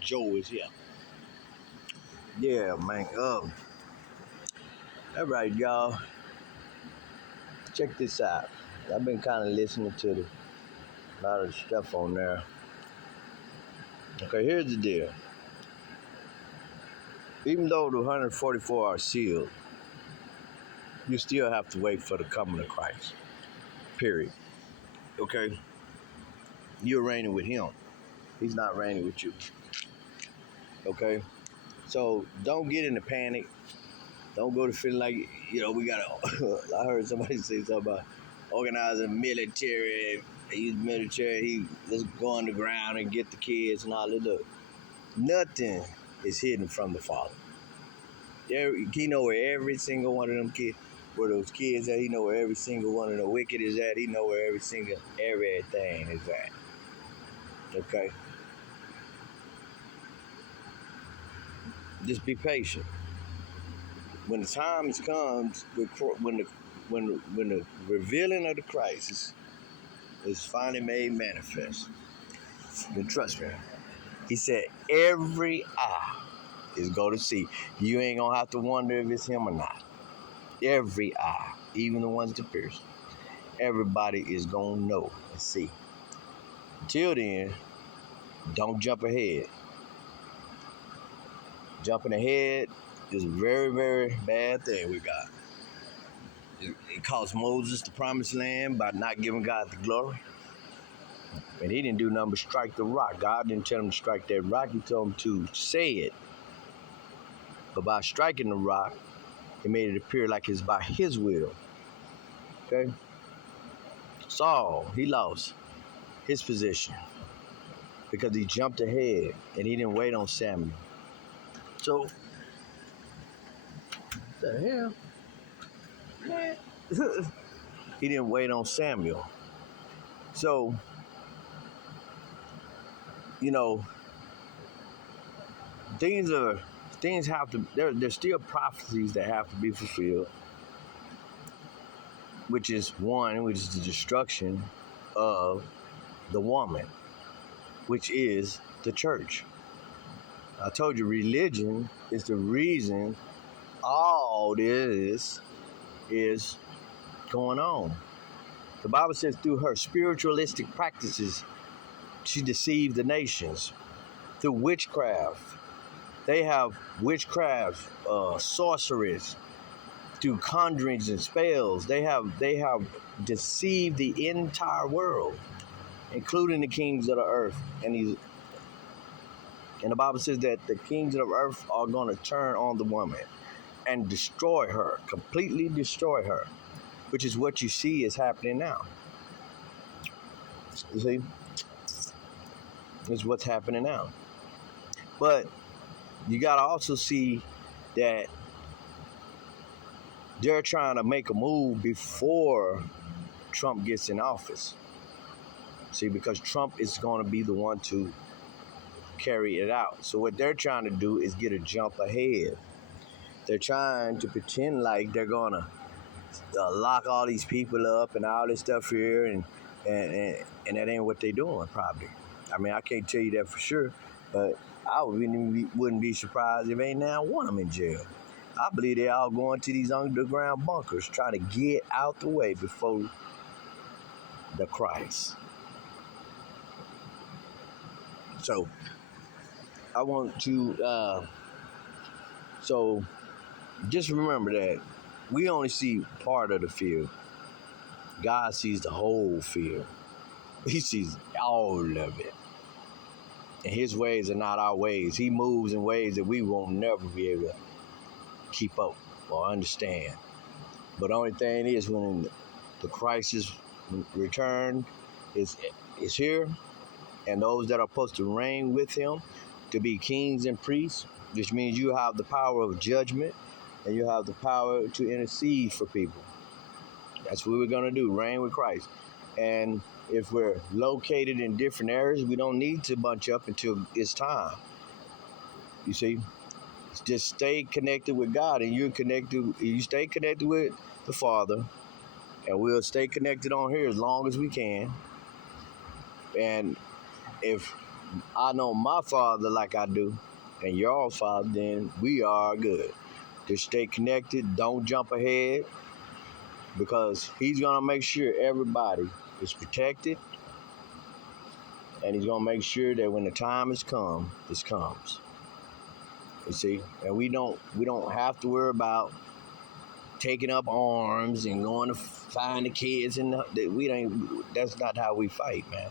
Joe is here. Yeah, man. All right, y'all. Check this out. I've been kind of listening to a lot of the stuff on there. Okay, here's the deal. Even though the 144 are sealed, you still have to wait for the coming of Christ. Period. Okay? You're reigning with him. He's not reigning with you. Okay? So don't get in a panic. Don't go to feeling like, we got to. I heard somebody say something about organizing military. Use military. Let's go underground and get the kids and all that. Look, nothing is hidden from the Father. He know where every single one of them kids, where those kids at. He know where every single one of the wicked is at. He know where everything is at. Okay? Just be patient. When the time comes, when the revealing of the Christ is finally made manifest, then trust me. He said every eye is going to see. You ain't going to have to wonder if it's him or not. Every eye, even the ones that pierce, everybody is going to know and see. Until then, don't jump ahead. Jumping ahead is a very, very bad thing we got. It cost Moses the promised land by not giving God the glory. And he didn't do nothing but strike the rock. God didn't tell him to strike that rock. He told him to say it. But by striking the rock, he made it appear like it's by his will. Okay? Saul, he lost his position because he jumped ahead and he didn't wait on Samuel. So, what the hell? Man. He didn't wait on Samuel. So, things have to, there's still prophecies that have to be fulfilled, which is the destruction of the woman, which is the church. I told you religion is the reason all this is going on. The Bible says through her spiritualistic practices, she deceived the nations. Through witchcraft, they have witchcraft, sorceries, through conjurings and spells. They have deceived the entire world, including the kings of the earth. And the Bible says that the kings of the earth are going to turn on the woman and destroy her, completely destroy her, which is what you see is happening now. You see? It's what's happening now. But you got to also see that they're trying to make a move before Trump gets in office. See, because Trump is going to be the one to carry it out. So what they're trying to do is get a jump ahead. They're trying to pretend like they're going to lock all these people up and all this stuff here, and that ain't what they're doing, probably. I mean, I can't tell you that for sure, but I wouldn't be surprised if ain't now one of them in jail. I believe they all going to these underground bunkers trying to get out the way before the Christ. So I want to, so just remember that we only see part of the field. God sees the whole field. He sees all of it. And his ways are not our ways. He moves in ways that we won't never be able to keep up or understand. But the only thing is, when the Christ's return is here, and those that are supposed to reign with him to be kings and priests, which means you have the power of judgment and you have the power to intercede for people. That's what we're going to do, reign with Christ. And if we're located in different areas, we don't need to bunch up until it's time. You see? Just stay connected with God, and you stay connected with the Father, and we'll stay connected on here as long as we can. And if I know my Father like I do, and your Father, then we are good. Just stay connected. Don't jump ahead because He's going to make sure everybody is protected, and He's going to make sure that when the time is come, it comes. You see, and we don't have to worry about taking up arms and going to find the kids, and we ain't. That's not how we fight, man.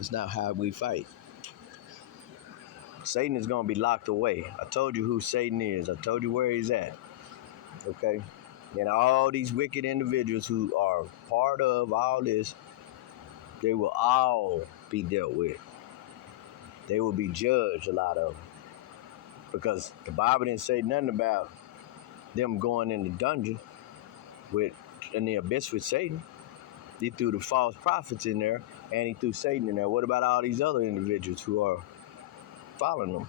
It's not how we fight. Satan is going to be locked away. I told you who Satan is. I told you where he's at. Okay? And all these wicked individuals who are part of all this, they will all be dealt with. They will be judged, a lot of them. Because the Bible didn't say nothing about them going in the dungeon in the abyss with Satan. He threw the false prophets in there, and he threw Satan in there. What about all these other individuals who are following them?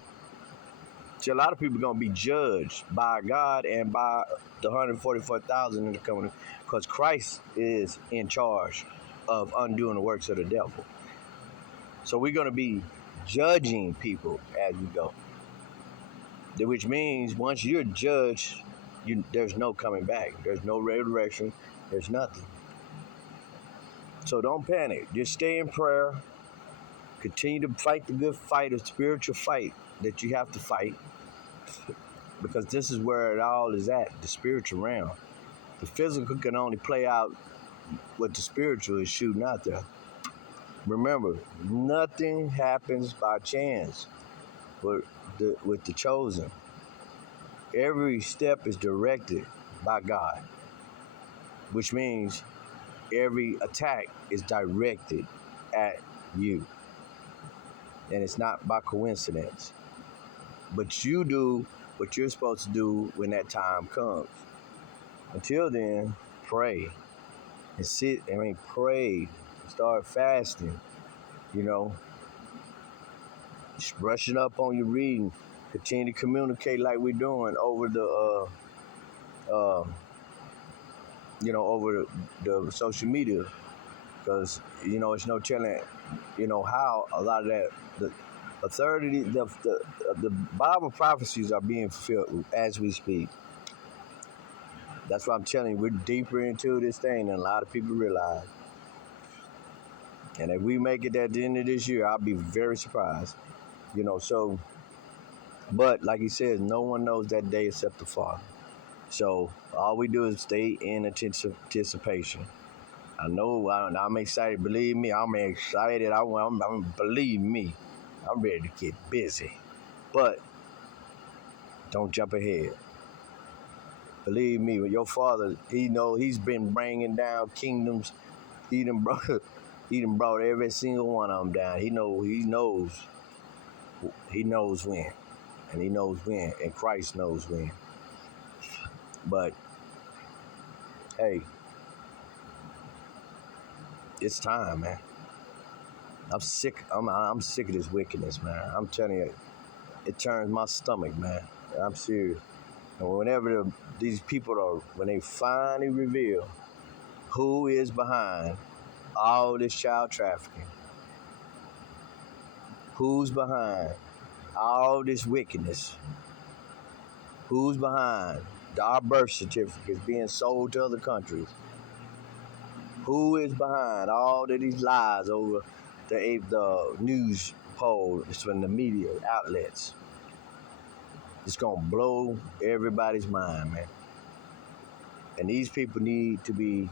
See, a lot of people are going to be judged by God and by the 144,000 in the coming, because Christ is in charge of undoing the works of the devil. So we're going to be judging people as we go, which means once you're judged, there's no coming back. There's no resurrection. There's nothing. So don't panic. Just stay in prayer. Continue to fight the good fight, a spiritual fight that you have to fight. Because this is where it all is at, the spiritual realm. The physical can only play out what the spiritual is shooting out there. Remember, nothing happens by chance with the chosen. Every step is directed by God, which means every attack is directed at you. And it's not by coincidence. But you do what you're supposed to do when that time comes. Until then, pray and pray. Start fasting, just brushing up on your reading. Continue to communicate like we're doing over over the social media, because it's no telling, how a lot of that, a third of the Bible prophecies are being fulfilled as we speak. That's why I'm telling you, we're deeper into this thing than a lot of people realize. And if we make it at the end of this year, I'll be very surprised. But like he says, no one knows that day except the Father. So all we do is stay in anticipation. I'm excited. Believe me, I'm excited. Believe me, I'm ready to get busy. But don't jump ahead. Believe me, with your Father, he's been bringing down kingdoms. He done brought every single one of them down. He knows when. And he knows when. And Christ knows when. But, hey, it's time, man. I'm sick. I'm sick of this wickedness, man. I'm telling you, it turns my stomach, man. I'm serious. And whenever these people when they finally reveal who is behind all this child trafficking, who's behind all this wickedness, who's behind our birth certificates being sold to other countries, who is behind all of these lies over the news polls from the media outlets, it's going to blow everybody's mind, man. And these people need to be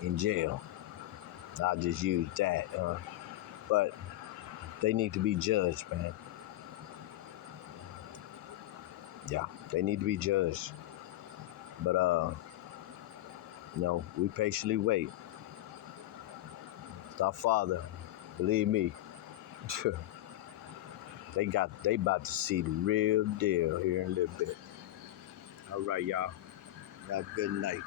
in jail. I just use that. But they need to be judged, man. Yeah, they need to be judged. But, we patiently wait. It's our Father. Believe me. They about to see the real deal here in a little bit. All right, y'all. Have a good night.